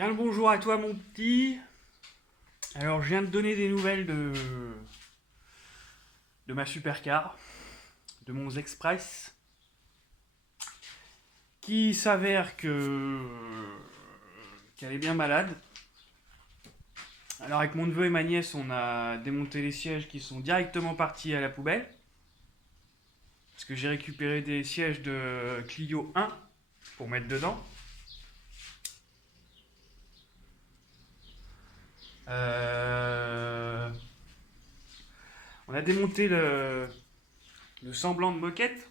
Bien le bonjour à toi mon petit. Alors je viens de donner des nouvelles de ma supercar, de mon Express, qui s'avère qu'elle est bien malade. Alors avec mon neveu et ma nièce, on a démonté les sièges qui sont directement partis à la poubelle. Parce que j'ai récupéré des sièges de Clio 1 pour mettre dedans. Euh, On a démonté le semblant de moquette,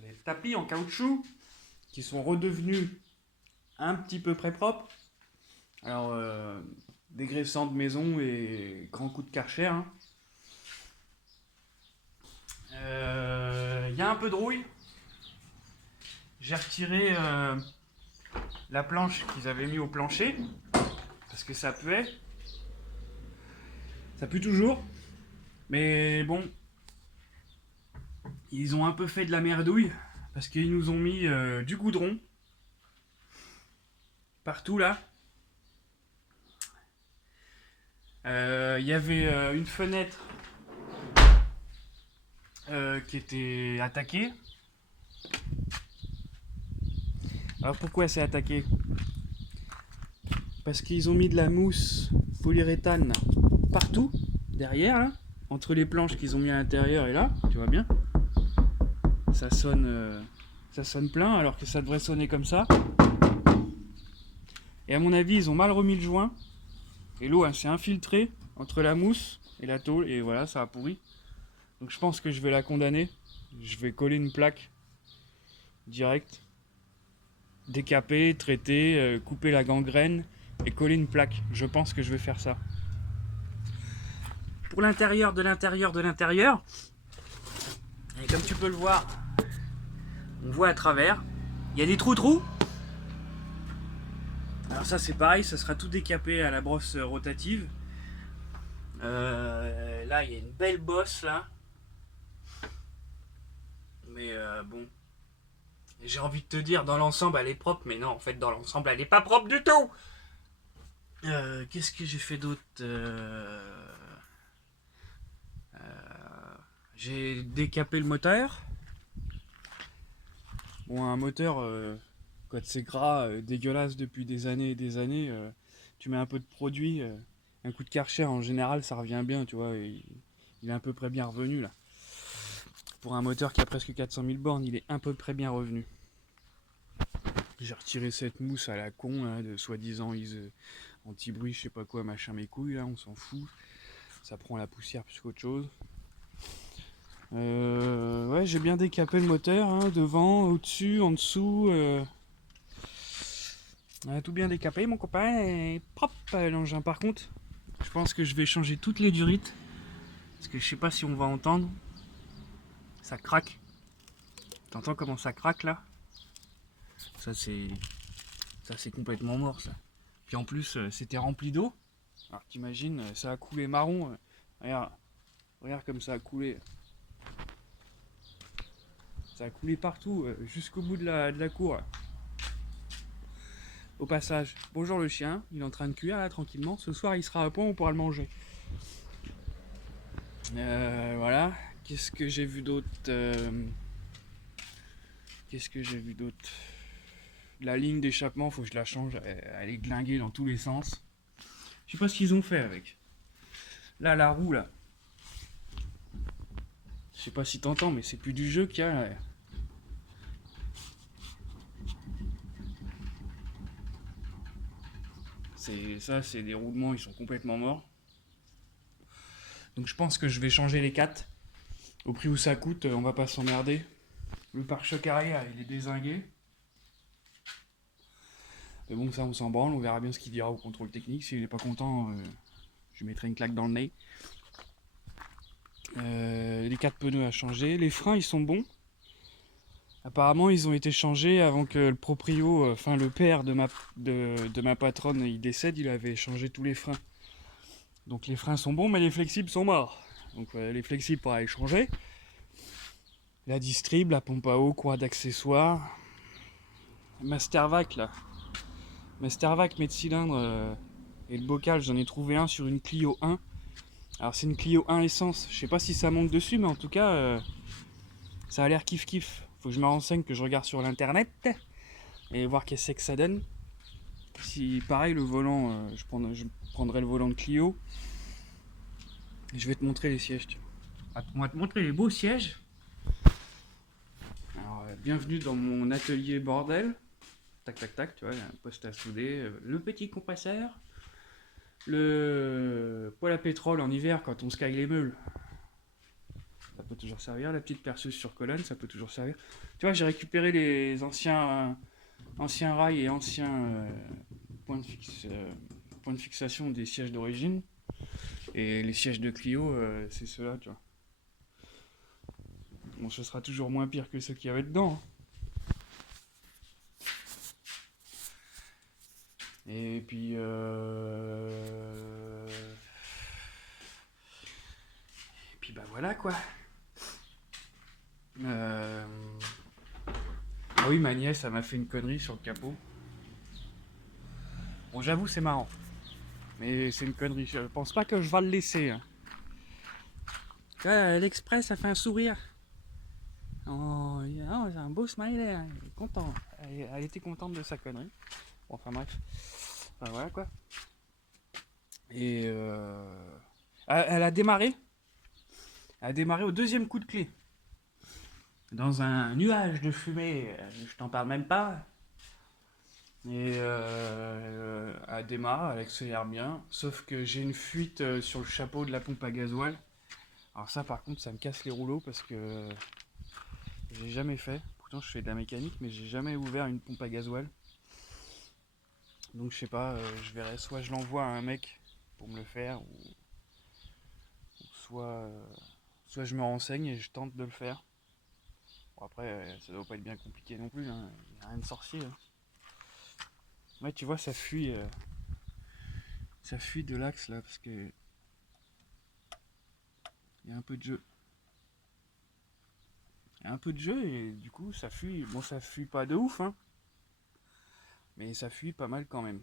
les tapis en caoutchouc, qui sont redevenus un petit peu près propres. Alors, dégraissant de maison et grand coup de Karcher. Hein. Y a un peu de rouille. J'ai retiré la planche qu'ils avaient mis au plancher parce que ça puait. Ça pue toujours. Mais bon, ils ont un peu fait de la merdouille parce qu'ils nous ont mis du goudron partout là. Il y avait une fenêtre qui était attaquée. Alors pourquoi c'est attaqué? Parce qu'ils ont mis de la mousse polyuréthane partout, derrière, là, entre les planches qu'ils ont mis à l'intérieur et là, tu vois bien. Ça sonne plein alors que ça devrait sonner comme ça. Et à mon avis, ils ont mal remis le joint. Et l'eau s'est infiltrée entre la mousse et la tôle. Et voilà, ça a pourri. Donc je pense que je vais la condamner. Je vais coller une plaque direct. Décaper, traiter, couper la gangrène et coller une plaque. Je pense que je vais faire ça. Pour l'intérieur de l'intérieur de l'intérieur, et comme tu peux le voir, on voit à travers. Il y a des trous. Alors ça c'est pareil, ça sera tout décapé à la brosse rotative. Là il y a une belle bosse là. Mais bon, j'ai envie de te dire dans l'ensemble elle est propre, mais non en fait dans l'ensemble elle est pas propre du tout. Qu'est-ce que j'ai fait d'autre? J'ai décapé le moteur. Bon, un moteur, quand c'est gras, dégueulasse depuis des années et des années, tu mets un peu de produit, un coup de Karcher en général, ça revient bien, tu vois. Il est à peu près bien revenu là. Pour un moteur qui a presque 400 000 bornes, il est à peu près bien revenu. J'ai retiré cette mousse à la con, là, de soi-disant anti-bruit, je sais pas quoi, machin mes couilles, là, on s'en fout. Ça prend la poussière plus qu'autre chose. Ouais, j'ai bien décapé le moteur, hein, devant, au-dessus, en dessous. On a tout bien décapé, mon copain, et propre l'engin. Par contre, je pense que je vais changer toutes les durites, parce que je sais pas si on va entendre. Ça craque. T'entends comment ça craque là? Ça c'est complètement mort ça. Puis en plus, c'était rempli d'eau. Alors t'imagines, ça a coulé marron. Regarde comme ça a coulé. Ça a coulé partout, jusqu'au bout de la cour. Là. Au passage, bonjour le chien, il est en train de cuire là tranquillement. Ce soir il sera à point, on pourra le manger. Voilà. Qu'est-ce que j'ai vu d'autre? La ligne d'échappement, faut que je la change. Elle est glinguée dans tous les sens. Je sais pas ce qu'ils ont fait avec. Là, la roue là. Je sais pas si t'entends, mais c'est plus du jeu qu'il y a là. C'est des roulements, ils sont complètement morts. Donc je pense que je vais changer les 4. Au prix où ça coûte, on va pas s'emmerder. Le pare-choc arrière, il est dézingué. Mais bon, ça on s'en branle, on verra bien ce qu'il dira au contrôle technique. S'il est pas content, je lui mettrai une claque dans le nez. Les 4 pneus à changer. Les freins, ils sont bons. Apparemment, ils ont été changés avant que le proprio, enfin le père de ma patronne, il décède, il avait changé tous les freins. Donc les freins sont bons, mais les flexibles sont morts. Donc les flexibles pour aller changer. La distrib, la pompe à eau, croix d'accessoires. Mastervac là. mes Starvac, mes cylindres et le bocal, j'en ai trouvé un sur une Clio 1. Alors c'est une Clio 1 essence, je sais pas si ça monte dessus, mais en tout cas ça a l'air kiff kiff. Faut que je me renseigne, que je regarde sur l'internet et voir qu'est-ce que ça donne. Si pareil le volant, je prendrai le volant de Clio. Et je vais te montrer les sièges. On va te montrer les beaux sièges. Alors bienvenue dans mon atelier bordel. Tac tac tac, tu vois, il y a un poste à souder, le petit compresseur, le poêle à pétrole en hiver quand on sky les meules. Ça peut toujours servir, la petite perceuse sur colonne, ça peut toujours servir. Tu vois, j'ai récupéré les anciens rails et anciens points de fixation des sièges d'origine. Et les sièges de Clio, c'est ceux-là, tu vois. Bon, ce sera toujours moins pire que ceux qu'il y avait dedans. Et puis... bah voilà quoi. Ah oui, ma nièce, elle m'a fait une connerie sur le capot. Bon, j'avoue, c'est marrant. Mais c'est une connerie. Je pense pas que je vais le laisser. Hein. L'Express, ça fait un sourire. Oh, c'est un beau smiley. Hein. Elle est content. Elle était contente de sa connerie. Bon, enfin bref. Enfin, voilà quoi. Et elle a démarré. Elle a démarré au deuxième coup de clé. Dans un nuage de fumée. Je t'en parle même pas. Et elle démarre, elle accélère bien. Sauf que j'ai une fuite sur le chapeau de la pompe à gasoil. Alors ça par contre ça me casse les rouleaux parce que j'ai jamais fait. Pourtant je fais de la mécanique mais j'ai jamais ouvert une pompe à gasoil. Donc je sais pas, je verrai. Soit je l'envoie à un mec pour me le faire ou soit je me renseigne et je tente de le faire. Bon après ça doit pas être bien compliqué non plus, hein. Il n'y a rien de sorcier. Hein. Ouais tu vois ça fuit de l'axe là parce que il y a un peu de jeu. Il y a un peu de jeu et du coup ça fuit. Bon ça fuit pas de ouf hein. Mais ça fuit pas mal quand même.